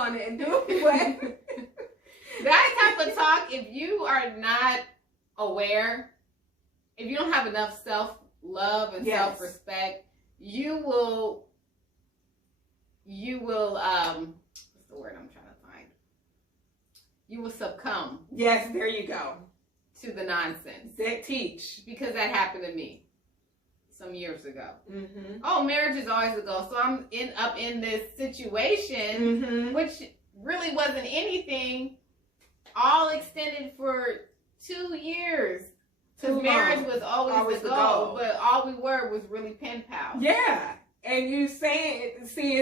on it and do what? That type of talk, if you are not aware, if you don't have enough self-love and self-respect, you will, what's the word I'm trying to find? You will succumb. Yes, there you go. To the nonsense. That teach. Because that happened to me some years ago. Mm-hmm. Oh, marriage is always a goal. So I'm up in this situation, which really wasn't anything, all extended for 2 years. Because marriage was always the goal, but all we were was really pen pals. Yeah, and you say it. See,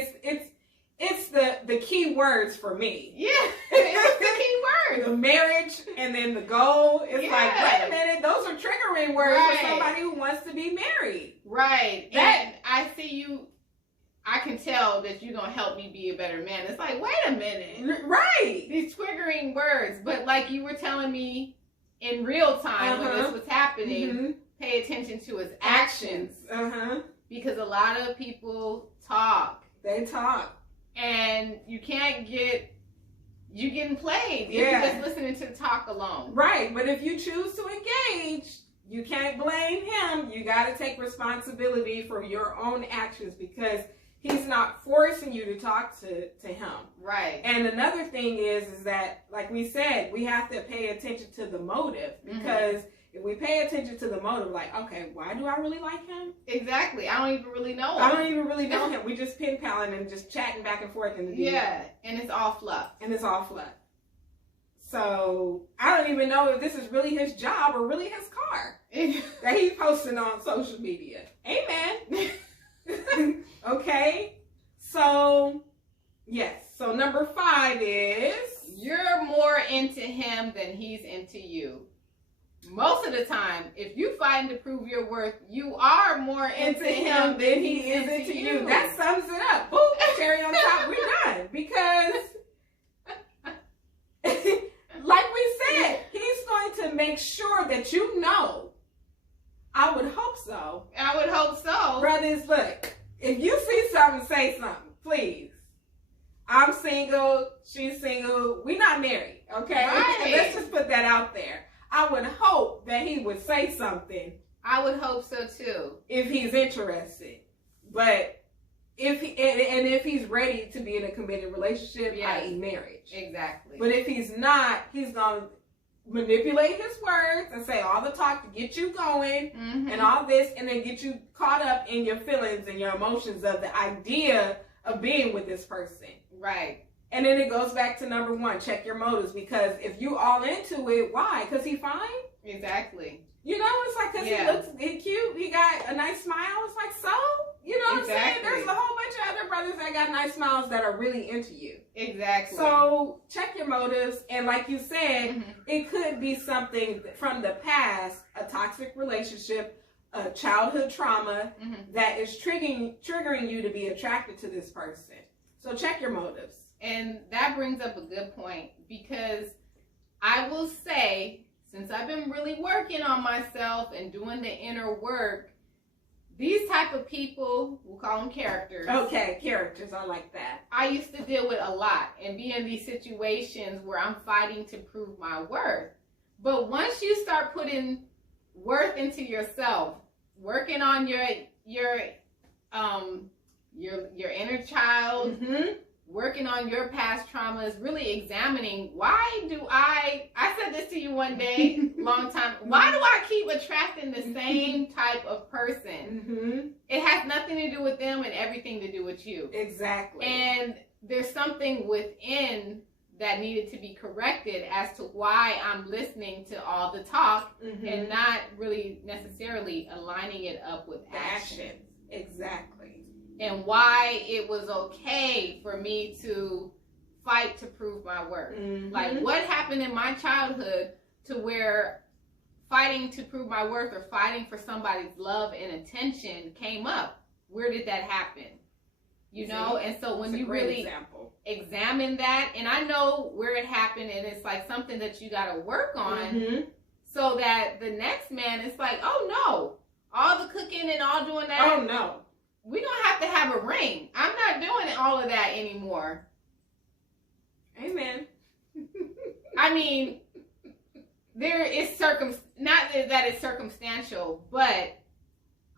it's the key words for me. Yeah, it's the key words. The marriage and then the goal. It's like, wait a minute, those are triggering words for somebody who wants to be married. Right. And I see you. I can tell that you're gonna help me be a better man. It's like, wait a minute. Right. These triggering words, but like you were telling me in real time when this was happening, pay attention to his actions. Because a lot of people talk. They talk. And you can't you're getting played if you're just listening to talk alone. Right, but if you choose to engage, you can't blame him. You got to take responsibility for your own actions because he's not forcing you to talk to him. Right. And another thing is that, like we said, we have to pay attention to the motive because if we pay attention to the motive, like, okay, why do I really like him? Exactly. I don't even really know him. I don't even really know him. We just pen paling and just chatting back and forth in the DM. Yeah, and it's all fluff. So I don't even know if this is really his job or really his car that he's posting on social media. Amen. Okay. So, yes. So number 5 is you're more into him than he's into you. Most of the time, if you fighting to prove your worth, you are more into him than he is into you. That sums it up. Boom, cherry on top. We're done. Because, like we said, he's going to make sure that you know. I would hope so. I would hope so. Brothers, look, if you see something, say something, please. I'm single. She's single. We're not married, okay? Right. Let's just put that out there. I would hope that he would say something. I would hope so too. If he's interested. But if he's ready to be in a committed relationship, i.e. marriage. Exactly. But if he's not, he's going to manipulate his words and say all the talk to get you going and all this and then get you caught up in your feelings and your emotions of the idea of being with this person. Right. And then it goes back to number 1, check your motives. Because if you all into it, why? Because he fine? Exactly. You know, it's like because he looks cute, he got a nice smile. It's like, so? You know what I'm saying? There's a whole bunch of other brothers that got nice smiles that are really into you. Exactly. So check your motives. And like you said, it could be something from the past, a toxic relationship, a childhood trauma that is triggering you to be attracted to this person. So check your motives. And that brings up a good point because I will say, since I've been really working on myself and doing the inner work, these type of people, we'll call them characters. Okay, characters, I like that. I used to deal with a lot and be in these situations where I'm fighting to prove my worth. But once you start putting worth into yourself, working on your inner child, working on your past traumas, really examining why do I said this to you one day, long time, why do I keep attracting the same type of person? It has nothing to do with them and everything to do with you. Exactly. And there's something within that needed to be corrected as to why I'm listening to all the talk and not really necessarily aligning it up with action. Exactly. And why it was okay for me to fight to prove my worth. Like, what happened in my childhood to where fighting to prove my worth or fighting for somebody's love and attention came up? Where did that happen? You know? And so when you really examine that, and I know where it happened, and it's like something that you got to work on so that the next man is like, oh no, all the cooking and all doing that. Oh no. We don't have to have a ring. I'm not doing all of that anymore. Amen. I mean, there is not that it's circumstantial, but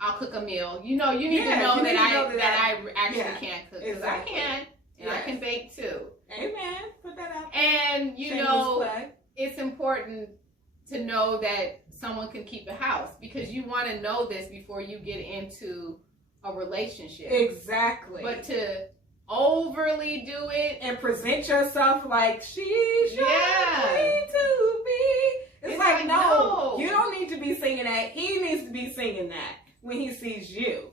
I'll cook a meal. You know, you need to know that I actually can cook, because I can, and I can bake too. Amen. Put that out. And you know, it's important to know that someone can keep a house, because you want to know this before you get into a relationship. Exactly. But to overly do it and present yourself like she's your queen to be. It's like, no, you don't need to be singing that. He needs to be singing that when he sees you.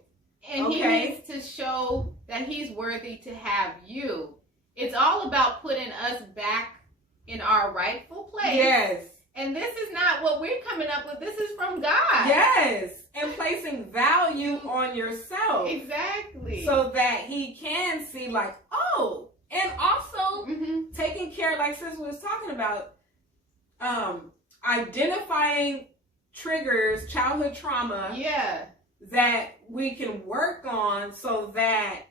And he needs to show that he's worthy to have you. It's all about putting us back in our rightful place. Yes. And this is not what we're coming up with. This is from God. Yes. And placing value on yourself. Exactly. So that he can see like, oh, and also taking care, like Sis was talking about, identifying triggers, childhood trauma. Yeah. That we can work on so that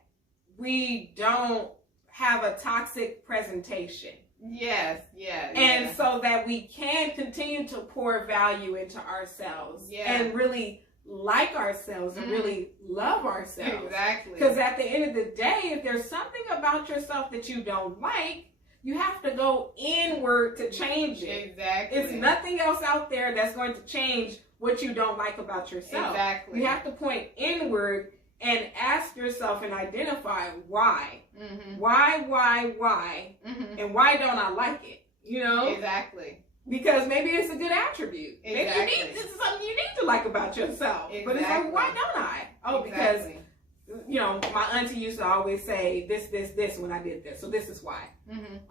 we don't have a toxic presentation. Yes, yeah. And so that we can continue to pour value into ourselves and really like ourselves and really love ourselves. Exactly. Because at the end of the day, if there's something about yourself that you don't like, you have to go inward to change it. Exactly. It's nothing else out there that's going to change what you don't like about yourself. Exactly. You have to point inward and ask yourself and identify why. Why? And why don't I like it? You know? Exactly. Because maybe it's a good attribute. Exactly. Maybe this is something you need to like about yourself. Exactly. But it's like, why don't I? Oh, because, you know, my auntie used to always say this when I did this. So this is why.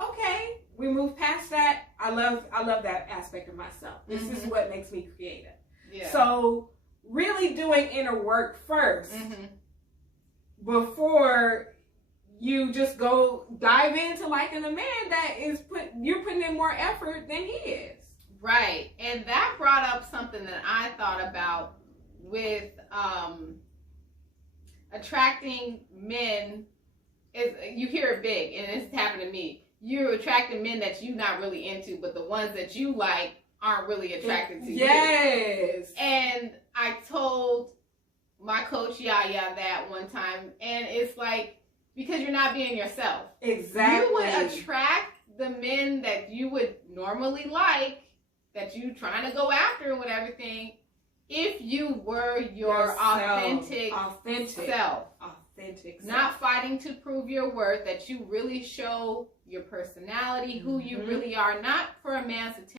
Okay. We move past that. I love that aspect of myself. This is what makes me creative. Yeah. So really doing inner work first before you just go dive into liking a man that is you're putting in more effort than he is. Right. And that brought up something that I thought about with attracting men. You hear it big, and it's happened to me. You're attracting men that you're not really into, but the ones that you like aren't really attracted to you. Yes. And I told my coach Yaya that one time, and it's like, because you're not being yourself. Exactly. You would attract the men that you would normally like, that you trying to go after with everything, if you were your authentic self. Authentic self. Not fighting to prove your worth, that you really show your personality, who you really are, not for a man's attention.